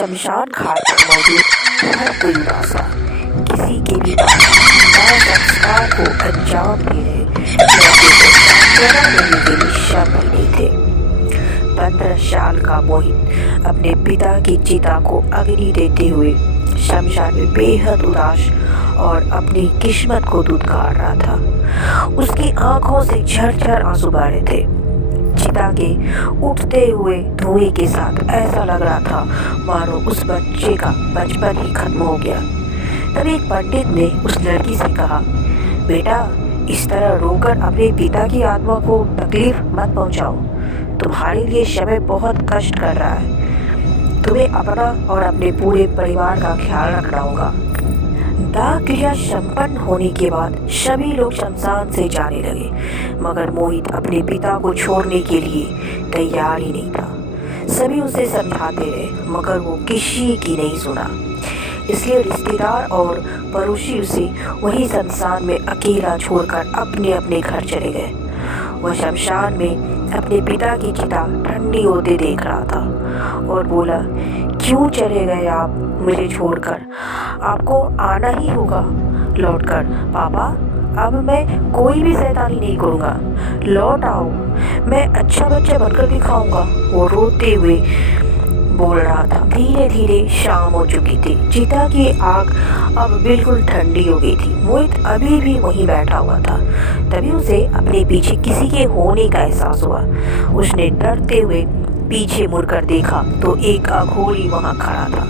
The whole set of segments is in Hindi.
शमशान घाट पर मौजूद हर कोई उदास था। किसी के भी पास दाह संस्कार को अंजाम दे रहे देने के लिए शब्द ही नहीं थे। 15 साल का मोहित अपने पिता की चिता को अग्नि देते हुए शमशान में बेहद उदास और अपनी किस्मत को धुतकार रहा था। उसकी आंखों से झरझर आंसू बह रहे थे। चिता के उठते हुए धुएं के साथ ऐसा लग रहा था मानो उस बच्चे का बचपन ही खत्म हो गया। तभी एक पंडित ने उस लड़की से कहा, बेटा, इस तरह रोकर अपने पिता की आत्मा को तकलीफ मत पहुंचाओ। तुम्हारे लिए समय बहुत कष्ट कर रहा है। तुम्हें अपना और अपने पूरे परिवार का ख्याल रखना होगा। दाह क्रिया संपन्न होने के बाद सभी लोग शमशान से जाने लगे, मगर मोहित अपने पिता को छोड़ने के लिए तैयार ही नहीं था। सभी उसे समझाते रहे, मगर वो किसी की नहीं सुना। इसलिए रिश्तेदार और पड़ोसी उसे वहीं शमशान में अकेला छोड़कर अपने अपने घर चले गए। वह शमशान में अपने पिता की चिता ठंडी होते देख रहा था और बोला, क्यों चले गए आप मुझे छोड़कर? आपको आना ही होगा लौटकर। पापा, अब मैं कोई भी शैतानी नहीं करूँगा। लौट आओ, मैं अच्छा बच्चा बनकर दिखाऊंगा। वो रोते हुए बोल रहा था। धीरे धीरे शाम हो चुकी थी। चिता की आग अब बिल्कुल ठंडी हो गई थी। मोहित अभी भी वहीं बैठा हुआ था। तभी उसे अपने पीछे किसी के होने का एहसास हुआ। उसने डरते हुए पीछे मुड़कर देखा तो एक अघोरी वहां खड़ा था।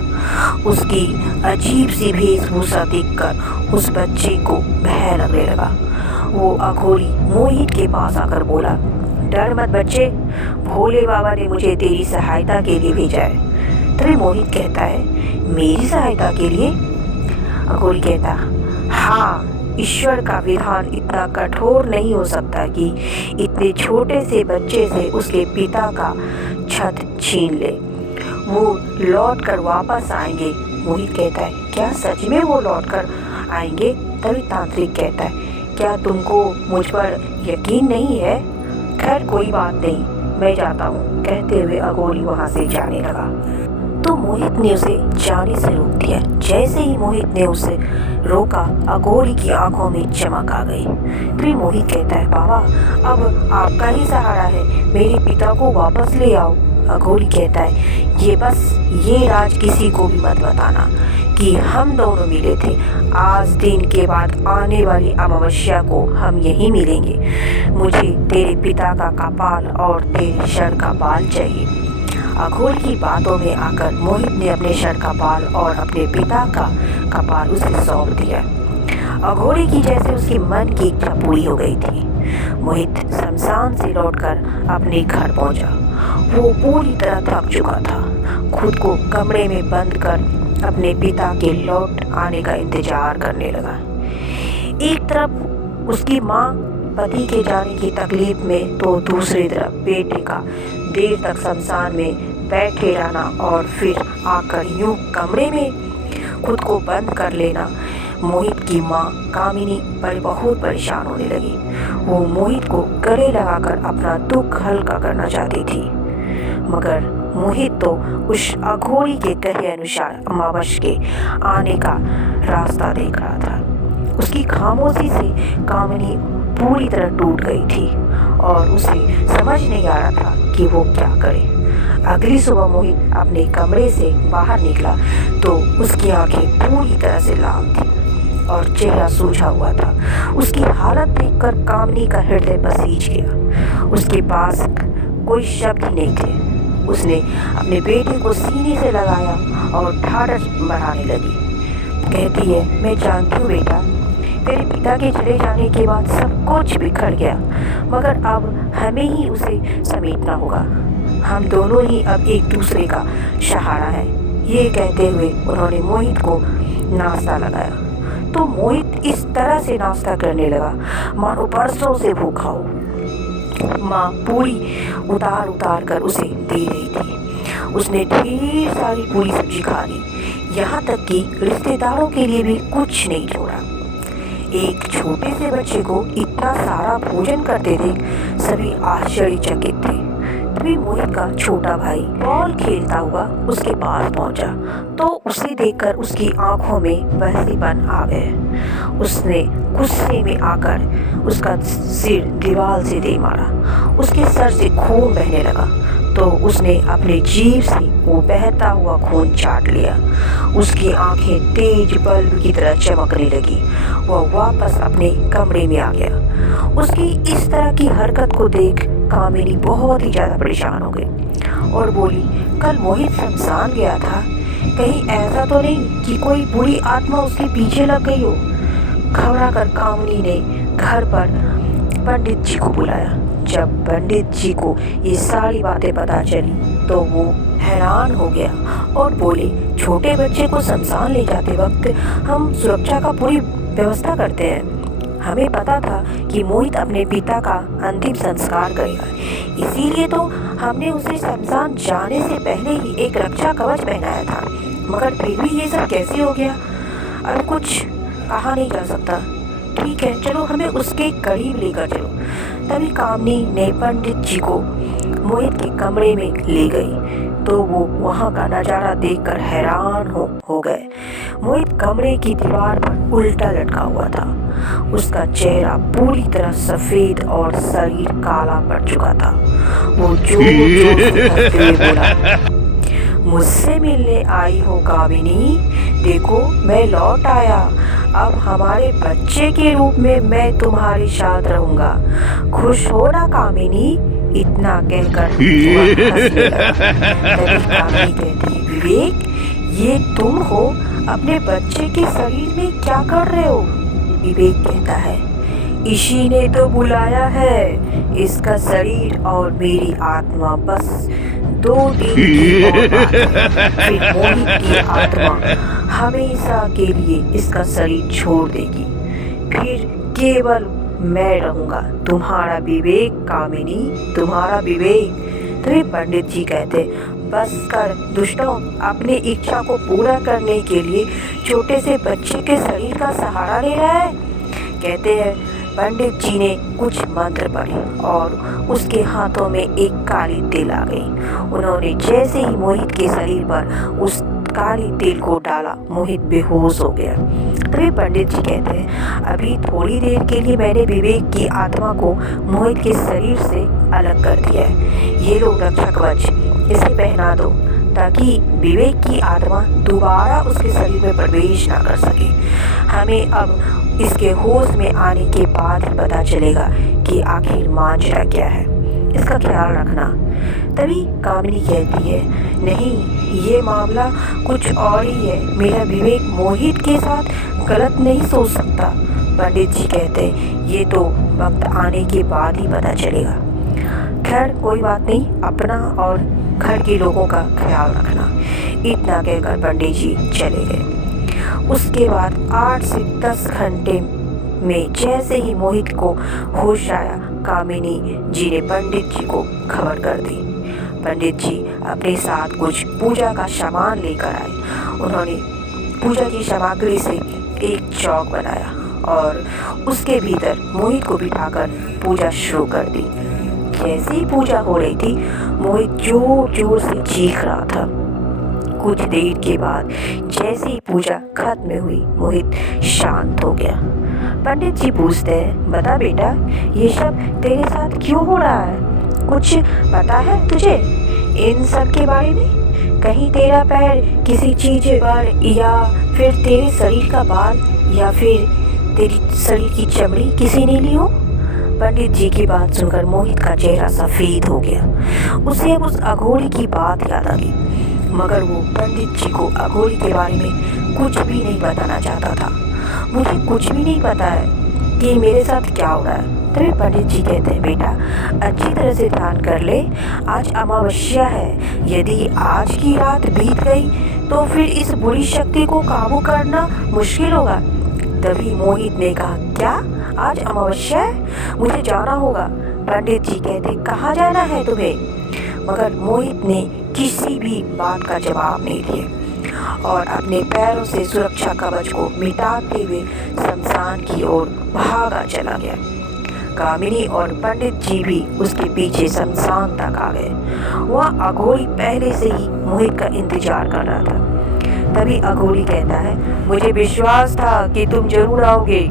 उसकी अजीब सी वेशभूषा देखकर उस बच्चे को भय लगने लगा। वो अघोरी मोहित के पास आकर बोला, डर मत बच्चे, भोले बाबा ने मुझे तेरी सहायता के लिए भेजा है। तभी मोहित कहता है, मेरी सहायता के लिए? अघोरी कहता, हाँ, ईश्वर का विधान इतना कठोर नहीं हो सकता कि इतने छोटे से बच्चे से उसके पिता का छत छीन ले। वो लौट कर वापस आएंगे। मोहित कहता है, क्या सच में वो लौट कर आएंगे? तभी तांत्रिक कहता है, क्या तुमको मुझ पर यकीन नहीं है? खैर कोई बात नहीं, मैं जाता हूँ। कहते हुए अघोरी वहाँ से जाने लगा। तो मोहित ने उसे जाने से रोक दिया। जैसे ही मोहित ने उसे रोका, अघोरी की आंखों में चमक आ गई। फिर मोहित कहता है, बाबा, अब आपका ही सहारा है, मेरे पिता को वापस ले आओ। अघोरी कहता है, ये राज किसी को भी मत बताना कि हम दोनों मिले थे। आज दिन के बाद आने वाली अमावस्या को हम यहीं मिलेंगे। मुझे तेरे पिता का कपाल और तेरे सर का बाल चाहिए। अघोरी की बातों में आकर मोहित ने अपने सर का बाल और अपने पिता का कपाल उसे सौंप दिया। अघोरी की जैसे उसके मन की इच्छा पूरी हो गई थी। मोहित शमशान से लौटकर अपने घर पहुंचा। वो पूरी तरह थक चुका था। खुद को कमरे में बंद कर अपने पिता के लौट आने का इंतजार करने लगा। एक तरफ उसकी माँ पति के जाने की तकलीफ में, तो दूसरी तरफ बेटे का देर तक शमशान में बैठे रहना और फिर आकर यूं कमरे में खुद को बंद कर लेना। मोहित की माँ कामिनी पर बहुत परेशान होने लगी। वो मोहित को गले लगाकर अपना दुख हल्का करना चाहती थी, मगर मोहित तो उस अघोरी के कहे अनुसार अमावस्या के आने का रास्ता देख रहा था। उसकी खामोशी से कामिनी पूरी तरह टूट गई थी और उसे समझ नहीं आ रहा था कि वो क्या करे। अगली सुबह मोहित अपने कमरे से बाहर निकला तो उसकी आंखें पूरी तरह से लाल थी और चेहरा सूझा हुआ था। उसकी हालत देखकर कामिनी का हृदय पसीज गया। उसके पास कोई शब्द ही नहीं थे। उसने अपने बेटे को सीने से लगाया और ढाढ़स बढ़ाने लगी। कहती है, मैं जानती हूँ बेटा, तेरे पिता के चले जाने के बाद सब कुछ बिखर गया, मगर अब हमें ही उसे समेटना होगा। हम दोनों ही अब एक दूसरे का सहारा है। ये कहते हुए उन्होंने मोहित को नाश्ता लगाया। तो मोहित इस तरह से नाश्ता करने लगा मानो परसों से भूखा हो। माँ पूरी उतार कर उसे दे रही थी। उसने ढेर सारी पूरी सब्जी खा ली, यहाँ तक कि रिश्तेदारों के लिए भी कुछ नहीं छोड़ा। एक छोटे से बच्चे को इतना सारा भोजन करते देख सभी आश्चर्यचकित थे। तभी मोहित का छोटा भाई बॉल खेलता हुआ उसके पास पहुंचा तो उसे देखकर उसकी आंखों में बहसीपन आ गए। उसने गुस्से में आकर उसका सिर दीवार से दे मारा। उसके सर से खून बहने लगा तो उसने अपने जीभ से वो बहता हुआ खून चाट लिया। उसकी आंखें तेज बल्ब की तरह चमकने लगी। वह वापस अपने कमरे में आ गया। उसकी इस तरह की हरकत को देख कामिनी बहुत ही ज़्यादा परेशान हो गई और बोली, कल मोहित शमशान गया था, कहीं ऐसा तो नहीं कि कोई बुरी आत्मा उसके पीछे लग गई हो। घबरा कर कामिनी ने घर पर पंडित जी को बुलाया। जब पंडित जी को ये सारी बातें पता चली तो वो हैरान हो गया और बोले, छोटे बच्चे को शमशान ले जाते वक्त हम सुरक्षा का पूरी व्यवस्था करते हैं। हमें पता था कि मोहित अपने पिता का अंतिम संस्कार करेगा, इसीलिए तो हमने उसे शमशान जाने से पहले ही एक रक्षा कवच पहनाया था। मगर फिर भी ये सब कैसे हो गया, अब कुछ कहा नहीं जा सकता। ठीक है, चलो हमें उसके करीब लेकर चलो। तभी कामिनी ने पंडित जी को मोहित के कमरे में ले गई तो वो वहाँ का नज़ारा देखकर हैरान हो गए। मोहित कमरे की दीवार पर उल्टा लटका हुआ था। उसका चेहरा पूरी तरह सफ़ेद और शरीर काला पड़ चुका था। वो जोर से हंसते हुए बोला, मुझसे मिलने आई हो कामिनी, देखो मैं लौट आया। अब हमारे बच्चे के रूप में मैं तुम्हारे साथ रहूंगा। खुश हो ना कामिनी? इतना कहकर वह हंसने लगा। तभी कामिनी कहती, विवेक, ये तुम हो? अपने बच्चे के शरीर में क्या कर रहे हो? विवेक कहता है, इसी ने तो बुलाया है। इसका शरीर और मेरी आत्मा बस 2 दिन की और बात है। फिर मोहित की आत्मा हमेशा के लिए इसका शरीर छोड़ देगी। फिर केवल मैं रहूंगा, तुम्हारा विवेक कामिनी, तुम्हारा विवेक। तभी पंडित जी कहते, बस कर दुष्टों, अपनी इच्छा को पूरा करने के लिए छोटे से बच्चे के शरीर का सहारा ले रहा है। कहते हैं पंडित जी ने कुछ मंत्र पढ़े और उसके हाथों में एक काली तिल आ गई। उन्होंने जैसे ही मोहित के शरीर पर उस काली तिल को डाला, मोहित बेहोश हो गया। तभी पंडित जी कहते हैं, अभी थोड़ी देर के लिए मैंने विवेक की आत्मा को मोहित के शरीर से अलग कर दिया है। ये लो रक्षा कवच, इसे पहना दो ताकि विवेक की आत्मा दोबारा उसके शरीर में प्रवेश ना कर सके। हमें अब इसके होश में आने के बाद ही पता चलेगा कि आखिर माजरा क्या है। इसका ख्याल रखना। तभी कामिनी कहती है, नहीं, ये मामला कुछ और ही है। मेरा विवेक मोहित के साथ गलत नहीं सोच सकता। पंडित जी कहते हैं, ये तो वक्त आने के बाद ही पता चलेगा। खैर कोई बात नहीं, अपना और घर के लोगों का ख्याल रखना। इतना कहकर पंडित जी चले गए। उसके बाद 8 से 10 घंटे में जैसे ही मोहित को होश आया, कामिनी जी ने पंडित जी को खबर कर दी। पंडित जी अपने साथ कुछ पूजा का सामान लेकर आए। उन्होंने पूजा की सामग्री से एक चौक बनाया और उसके भीतर मोहित को बिठाकर पूजा शुरू कर दी। जैसे ही पूजा हो रही थी, मोहित जोर जोर से चीख रहा था। कुछ देर के बाद जैसे ही पूजा खत्म हुई, मोहित शांत हो गया। पंडित जी पूछते हैं, बता बेटा, ये सब तेरे साथ क्यों हो रहा है? कुछ पता है तुझे इन सब के बारे में? कहीं तेरा पैर किसी चीज पर, या फिर तेरे शरीर का बाल, या फिर तेरी शरीर की चमड़ी किसी ने ली हो? पंडित जी की बात सुनकर मोहित का चेहरा सफ़ेद हो गया। उसे अब उस अघोरी की बात याद आ गई, मगर वो पंडित जी को अघोरी के बारे में कुछ भी नहीं बताना चाहता था। मुझे कुछ भी नहीं पता है कि मेरे साथ क्या हो रहा है। तभी पंडित जी कहते हैं, बेटा अच्छी तरह से ध्यान कर ले, आज अमावस्या है। यदि आज की रात बीत गई तो फिर इस बुरी शक्ति को काबू करना मुश्किल होगा। तभी मोहित ने कहा, क्या आज अमावस्या है? मुझे जाना होगा। पंडित जी कहते, कहाँ जाना है तुम्हें? मगर मोहित ने किसी भी बात का जवाब नहीं दिया और अपने पैरों से सुरक्षा कवच को मिटाते हुए शमशान की ओर भागा चला गया। कामिनी और पंडित जी भी उसके पीछे शमशान तक आ गए। वह अघोरी पहले से ही मोहित का इंतजार कर रहा था। तभी अघोरी कहता है, मुझे विश्वास था कि तुम जरूर आओगे।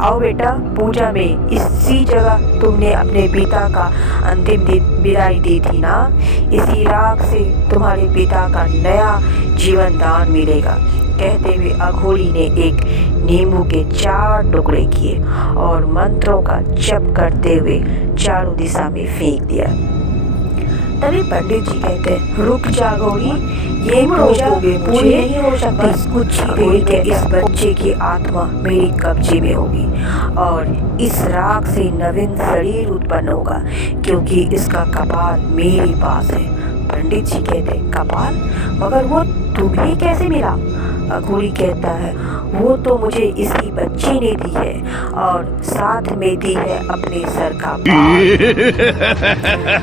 आओ बेटा, पूजा में इसी जगह तुमने अपने पिता का अंतिम दिन विदाई दी थी ना। इसी राख से तुम्हारे पिता का नया जीवन दान मिलेगा। कहते हुए अघोरी ने एक नींबू के 4 टुकड़े किए और मंत्रों का जप करते हुए चारों दिशा में फेंक दिया। तभी पंडित जी कहते हैं, रुक जा अघोरी, ये पूजा पूरी नहीं हो सकती। बस कुछ ही देर के इस बच्चे की आत्मा मेरे कब्जे में होगी और इस राख से नवीन शरीर उत्पन्न होगा, क्योंकि इसका कपाल मेरे पास है। पंडित जी कहते, कपाल? मगर वो तुम्हें कैसे मिला? अघोरी कहता है, वो तो मुझे इसी बच्चे ने दी है और साथ में दी है अपने सर का बाल।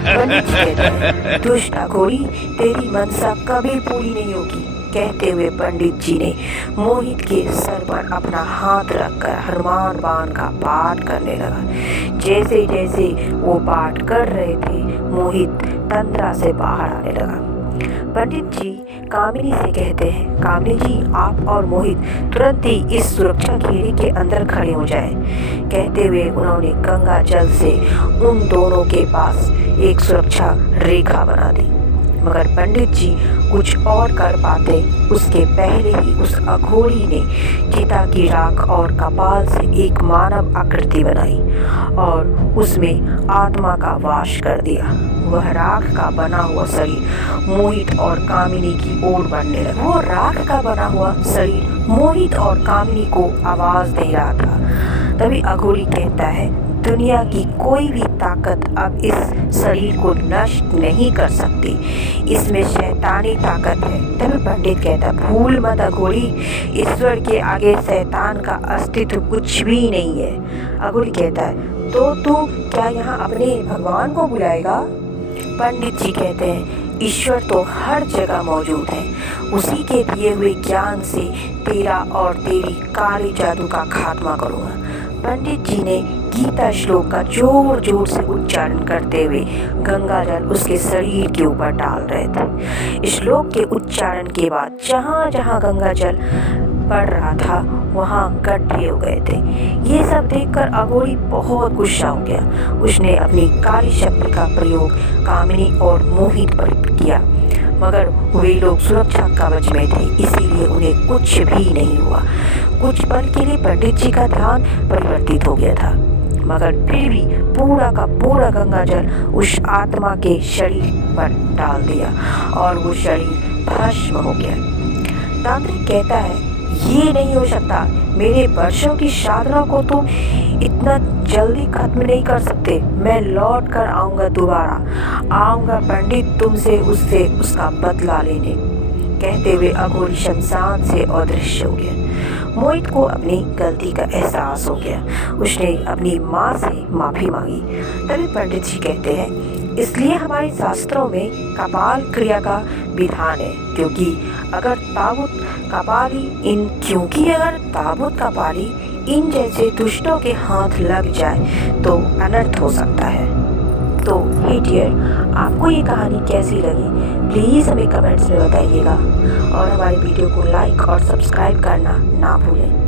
पंडित जी कहते हैं, दुष्ट अघोरी, तेरी मनसा कभी पूरी नहीं होगी। कहते हुए पंडित जी ने मोहित के सर पर अपना हाथ रखकर हनुमान बाण का पाठ करने लगा। जैसे जैसे वो पाठ कर रहे थे, मोहित तंद्रा से बाहर आने लगा। पंडित जी कामिनी से कहते हैं, कामिनी जी, आप और मोहित तुरंत ही इस सुरक्षा घेरे के अंदर खड़े हो जाएं। कहते हुए उन्होंने गंगा जल से उन दोनों के पास एक सुरक्षा रेखा बना दी। मगर पंडित जी कुछ और कर पाते उसके पहले ही उस अघोरी ने चिता की राख और कपाल से एक मानव आकृति बनाई और उसमें आत्मा का वास कर दिया। वह राख का बना हुआ शरीर मोहित और कामिनी की ओर बढ़ने लगा। वो राख का बना हुआ शरीर मोहित और कामिनी को आवाज दे रहा था। तभी अघोरी कहता है, दुनिया की कोई भी ताकत अब इस शरीर को नष्ट नहीं कर सकती, इसमें शैतानी ताकत है। तभी पंडित कहता, भूल मत अघोरी, ईश्वर के आगे शैतान का अस्तित्व कुछ भी नहीं है। अघोरी कहता है, तो तू क्या यहाँ अपने भगवान को बुलाएगा? पंडित जी कहते हैं, ईश्वर तो हर जगह मौजूद है। उसी के दिए हुए ज्ञान से तेरा और तेरी काले जादू का खात्मा करूँगा। पंडित जी ने गीता श्लोक का जोर जोर से उच्चारण करते हुए गंगा जल उसके शरीर के ऊपर डाल रहे थे। श्लोक के उच्चारण के बाद जहाँ जहाँ गंगा जल पड़ रहा था वहाँ गड्ढे हो गए थे। ये सब देखकर अघोरी बहुत गुस्सा हो गया। उसने अपनी काली शक्ति का प्रयोग कामिनी और मोहित पर किया, मगर वे लोग सुरक्षा कवच में थे, इसीलिए उन्हें कुछ भी नहीं हुआ। कुछ पल के लिए पंडित जी का ध्यान परिवर्तित हो गया था, मगर फिर भी पूरा का पूरा गंगा जल उस आत्मा के शरीर पर डाल दिया और वो शरीर भस्म हो गया। तांत्रिक कहता है, ये नहीं हो सकता, मेरे वर्षों की साधना को तुम इतना जल्दी खत्म नहीं कर सकते। मैं लौट कर आऊँगा, दोबारा आऊँगा पंडित, तुमसे उससे उसका बदला लेने। कहते हुए अघोरी शमशान से अदृश्य हो गया। मोहित को अपनी गलती का एहसास हो गया। उसने अपनी माँ से माफ़ी मांगी। तभी पंडित जी कहते हैं, इसलिए हमारे शास्त्रों में कपाल क्रिया का विधान है, क्योंकि अगर ताबूत कपाली इन जैसे दुष्टों के हाथ लग जाए तो अनर्थ हो सकता है। तो हे डियर, आपको ये कहानी कैसी लगी प्लीज़ हमें कमेंट्स में बताइएगा और हमारी वीडियो को लाइक और सब्सक्राइब करना ना भूलें।